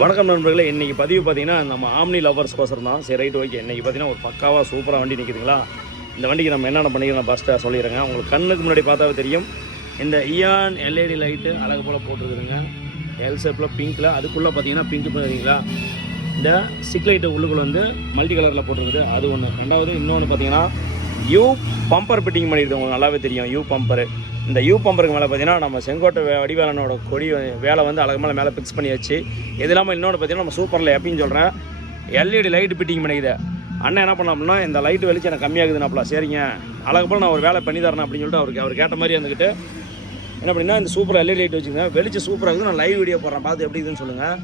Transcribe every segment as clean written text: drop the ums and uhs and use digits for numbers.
வணக்கம் நண்பர்களே, இன்றைக்கி பதிவு பார்த்தீங்கன்னா நம்ம ஆம்னி லவர்ஸ் கோசரம் தான். சரி, ரைட், ஓகே. இன்றைக்கி பார்த்தீங்கன்னா ஒரு பக்காவாக சூப்பராக வண்டி நிற்குதுங்களா. இந்த வண்டிக்கு நம்ம என்னென்ன பண்ணிக்கிறோம் ஃபஸ்ட்டாக சொல்லிடுறேங்க. உங்களுக்கு கண்ணுக்கு முன்னாடி பார்த்தாவே தெரியும். இந்த இயான் எல்இடி லைட்டு அழகு போல் போட்டுருக்குதுங்க. எல் ஷேப்பில் பிங்க்கில், அதுக்குள்ளே பார்த்தீங்கன்னா பிங்க் பண்ணுறீங்களா. இந்த ஸ்டிக் லைட்டு உள்ளுக்குள்ள வந்து மல்டி கலரில் போட்டுருக்குது, அது ஒன்று. ரெண்டாவது இன்னொன்று பார்த்தீங்கன்னா யூ பம்பர் ஃபிட்டிங் பண்ணியிருக்குது. உங்களுக்கு நல்லாவே தெரியும் யூ பம்பரு. இந்த யூ பம்பருக்கு மேலே பார்த்தீங்கன்னா நம்ம செங்கோட்டை வடிவேலனோட கொடி வேலை வந்து அழகு மேலே ஃபிக்ஸ் பண்ணி வச்சு, இது இல்லாமல் இன்னொன்று பார்த்தீங்கன்னா நம்ம சூப்பரில் எப்படின்னு சொல்கிறேன், எல்இடி லைட்டு ஃபிட்டிங் பண்ணிக்குது. அண்ணன் என்ன பண்ண அப்படின்னா, இந்த லைட்டு வெளிச்சு எனக்கு கம்மியாகுதுனாப்ல, சரிங்க அழகு போல் நான் ஒரு வேலை பண்ணி தரேன் அப்படின்னு சொல்லிட்டு அவர் கேட்ட மாதிரி இருந்துக்கிட்டு என்ன அப்படின்னா இந்த சூப்பராக எல்இடி லைட் வச்சுக்கோங்க, வெளிச்சு சூப்பராக இருக்குது. நான் லைவ் வீடியோ போடுறேன், பார்த்து எப்படி இருக்குதுன்னு சொல்லுங்கள்.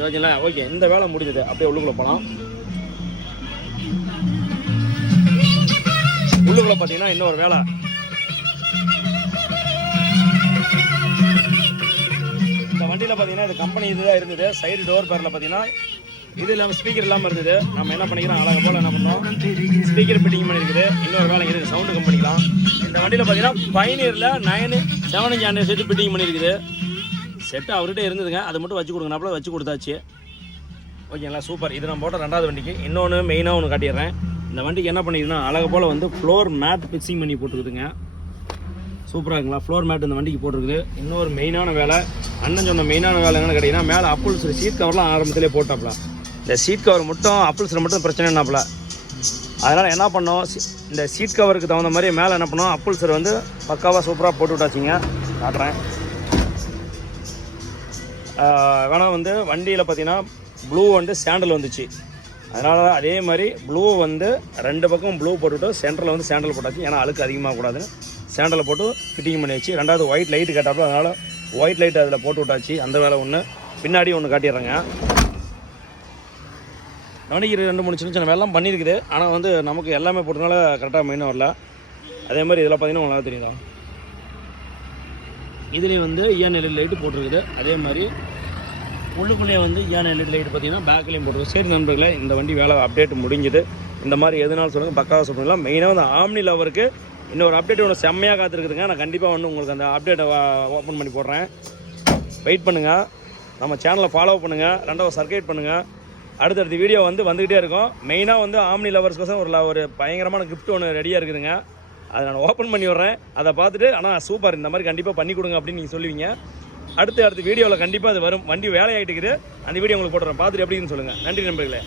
யோசிங்களா, ஓகே. இந்த வேலை முடிஞ்சது, அப்படியே உள்ளுக்குள்ளே போகலாம். உள்ளுக்குள்ளே பார்த்தீங்கன்னா இன்னொரு வேலை. இந்த வண்டியில் பார்த்தீங்கன்னா இது கம்பெனி இதுதான் இருந்தது. சைடு டோர் பேரில் பார்த்தீங்கன்னா இது இல்லாமல் ஸ்பீக்கர் இல்லாமல் இருந்தது. நம்ம என்ன பண்ணிக்கிறோம், அழகு போல் என்ன பண்ணோம், ஸ்பீக்கர் ஃபிட்டிங் பண்ணியிருக்குது. இன்னொரு வேலை இருக்குது, சவுண்டு கம்பெனிக்கலாம். இந்த வண்டியில் பார்த்தீங்கன்னா பைனியரில் 9/7 செட்டு ஃபிட்டிங் பண்ணியிருக்குது. செட்டு அவர்கிட்ட இருந்ததுங்க, அது மட்டும் வச்சு கொடுங்கனாப்புல வச்சு கொடுத்தாச்சு. ஓகேங்களா, சூப்பர். இது நான் போட்ட ரெண்டாவது வண்டிக்கு. இன்னொன்று மெயினாக ஒன்று காட்டிடுறேன். இந்த வண்டிக்கு என்ன பண்ணிக்குதுன்னா அழகு போல் வந்து ஃப்ளோர் மேட் ஃபிக்ஸிங் பண்ணி போட்டுருக்குதுங்க. சூப்பராக இருக்குங்களா. ஃப்ளோர் மேட் இந்த வண்டிக்கு போட்டிருக்குது. இன்னொரு மெயினான வேலை, அண்ணன் சொன்ன மெயினான வேலை என்னென்னு கேட்டிங்கன்னா, மேலே அப்புல்ஸ் சீட் கவர்லாம் ஆரம்பத்திலே போட்டாப்புல. இந்த சீட் கவர் மட்டும் அப்புல்ஸில் மட்டும் பிரச்சனை என்னாப்புல. அதனால் என்ன பண்ணோம், இந்த சீட் கவருக்கு தகுந்த மாதிரி மேலே என்ன பண்ணோம், அப்புல்சர் வந்து பக்காவாக சூப்பராக போட்டு விட்டாச்சிங்க. காட்டுறேன் வேணா. வந்து வண்டியில் பார்த்தீங்கன்னா ப்ளூ வந்து சாண்டல் வந்துச்சு. அதனால் அதே மாதிரி ப்ளூ வந்து ரெண்டு பக்கம் ப்ளூ போட்டுவிட்டு சென்டரில் வந்து சாண்டல் போட்டாச்சு. ஏன்னா அழுக்கு அதிகமாக கூடாதுன்னு சாண்டலை போட்டு ஃபிட்டிங் பண்ணி வச்சு. ரெண்டாவது ஒயிட் லைட்டு கேட்டாப்புல, அதனால் ஒயிட் லைட் அதில் போட்டு விட்டாச்சு. அந்த வேலை ஒன்று. பின்னாடி ஒன்று காட்டிடுறேங்க. வண்டிக்கு 2-3 சின்ன வேலைலாம் பண்ணியிருக்குது. ஆனால் வந்து நமக்கு எல்லாமே போட்டதுனால கரெக்டாக மெயினாக வரல. அதே மாதிரி இதில் பார்த்தீங்கன்னா உங்களுக்கு தெரியுதா, இதுலேயும் வந்து இயான் எல்இடி லைட்டு போட்டிருக்குது. அதே மாதிரி உள்ளுக்குள்ளேயே வந்து இயான் எல்இடி லைட்டு பார்த்தீங்கன்னா பேக்லேயும் போட்டிருக்கு. சரி நண்பர்களே, இந்த வண்டி வேலை அப்டேட் முடிஞ்சுது. இந்த மாதிரி எதுனாலும் சொல்லுங்கள், பக்காவாக சொல்லுங்கள். மெயினாக வந்து ஆம்னி லவருக்கு இன்னொரு அப்டேட் ஒன்று செம்மையாக காத்திருக்குதுங்க. நான் கண்டிப்பாக வந்து உங்களுக்கு அந்த அப்டேட்டை ஓப்பன் பண்ணி போடுறேன். வெயிட் பண்ணுங்கள், நம்ம சேனலை ஃபாலோ பண்ணுங்கள், ரெண்டாவது சப்ஸ்கிரைப் பண்ணுங்கள். அடுத்தடுத்த வீடியோ வந்து வந்துக்கிட்டே இருக்கும். மெயினாக வந்து ஆம்னி லவர்ஸ்க்கோசம் ஒரு பயங்கரமான கிஃப்ட் ஒன்று ரெடியாக இருக்குதுங்க. அதை நான் ஓப்பன் பண்ணி விட்றேன். அதை பார்த்துட்டு ஆனால் சூப்பர், இந்த மாதிரி கண்டிப்பாக பண்ணி கொடுங்க அப்படின்னு நீங்கள் சொல்லுவீங்க. அடுத்த வீடியோவில் கண்டிப்பாக அது வரும். வண்டி வேலையாகிட்டு இருக்குது, அந்த வீடியோ உங்களுக்கு போடுறேன், பார்த்துட்டு எப்படின்னு சொல்லுங்கள். நன்றி நண்பர்களே.